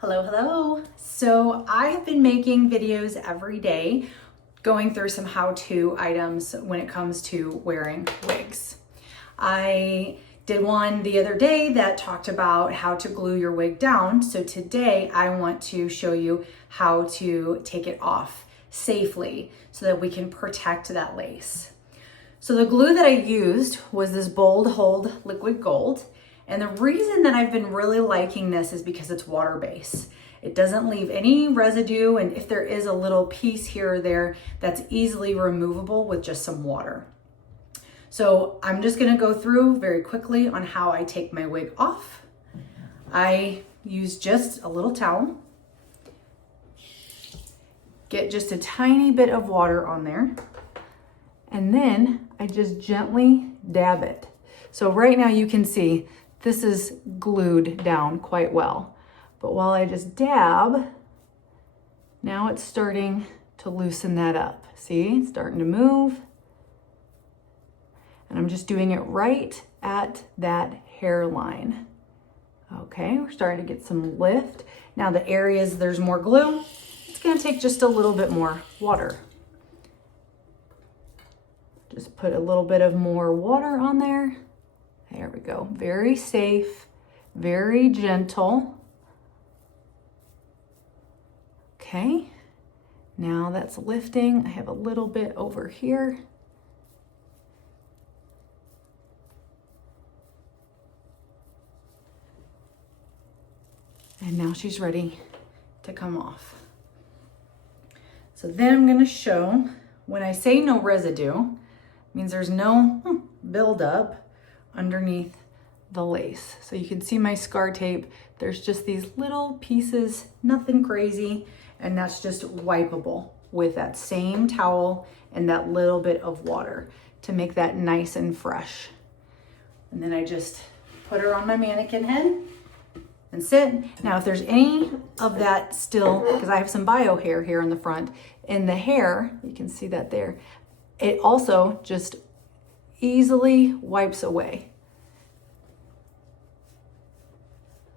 Hello, hello. So I have been making videos every day going through some how-to items when it comes to wearing wigs. I did one the other day that talked about how to glue your wig down. So today I want to show you how to take it off safely so that we can protect that lace. So the glue that I used was this Bold Hold liquid gold. And the reason that I've been really liking this is because it's water-based. It doesn't leave any residue, and if there is a little piece here or there, that's easily removable with just some water. So I'm just gonna go through very quickly on how I take my wig off. I use just a little towel, get just a tiny bit of water on there, and then I just gently dab it. So right now you can see this is glued down quite well. But while I just dab, now it's starting to loosen that up. See, it's starting to move. And I'm just doing it right at that hairline. Okay, we're starting to get some lift. Now the areas there's more glue, it's gonna take just a little bit more water. Just put a little bit of more water on there. There we go. Very safe, very gentle. Okay, now that's lifting. I have a little bit over here. And now she's ready to come off. So then I'm gonna show, when I say no residue, it means there's no buildup underneath the lace. So you can see my scar tape. There's just these little pieces, nothing crazy, and that's just wipeable with that same towel and that little bit of water to make that nice and fresh. And then I just put her on my mannequin head and sit. Now, if there's any of that still, because I have some bio hair here in the front, in the hair, you can see that there, it also just easily wipes away.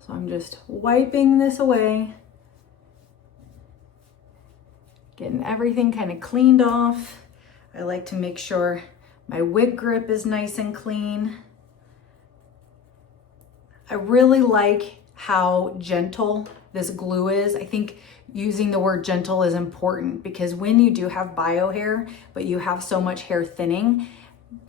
So I'm just wiping this away, getting everything kind of cleaned off. I like to make sure my wig grip is nice and clean. I really like how gentle this glue is. I think using the word gentle is important because when you do have bio hair, but you have so much hair thinning,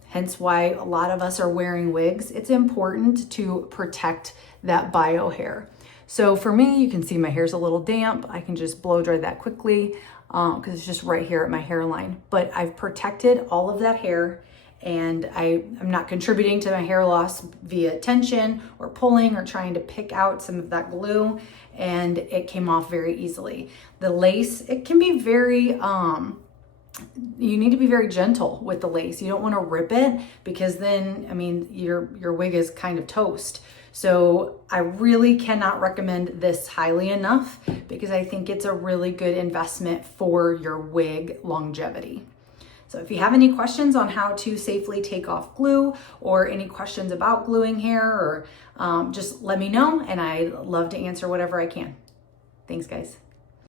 hence why a lot of us are wearing wigs, it's important to protect that bio hair. So for me, you can see my hair's a little damp. I can just blow dry that quickly because it's just right here at my hairline. But I've protected all of that hair and I'm not contributing to my hair loss via tension or pulling or trying to pick out some of that glue, and it came off very easily. The lace, it can be very, you need to be very gentle with the lace. You don't want to rip it because then, I mean, your wig is kind of toast. So I really cannot recommend this highly enough because I think it's a really good investment for your wig longevity. So if you have any questions on how to safely take off glue or any questions about gluing hair, or just let me know, and I love to answer whatever I can. Thanks, guys.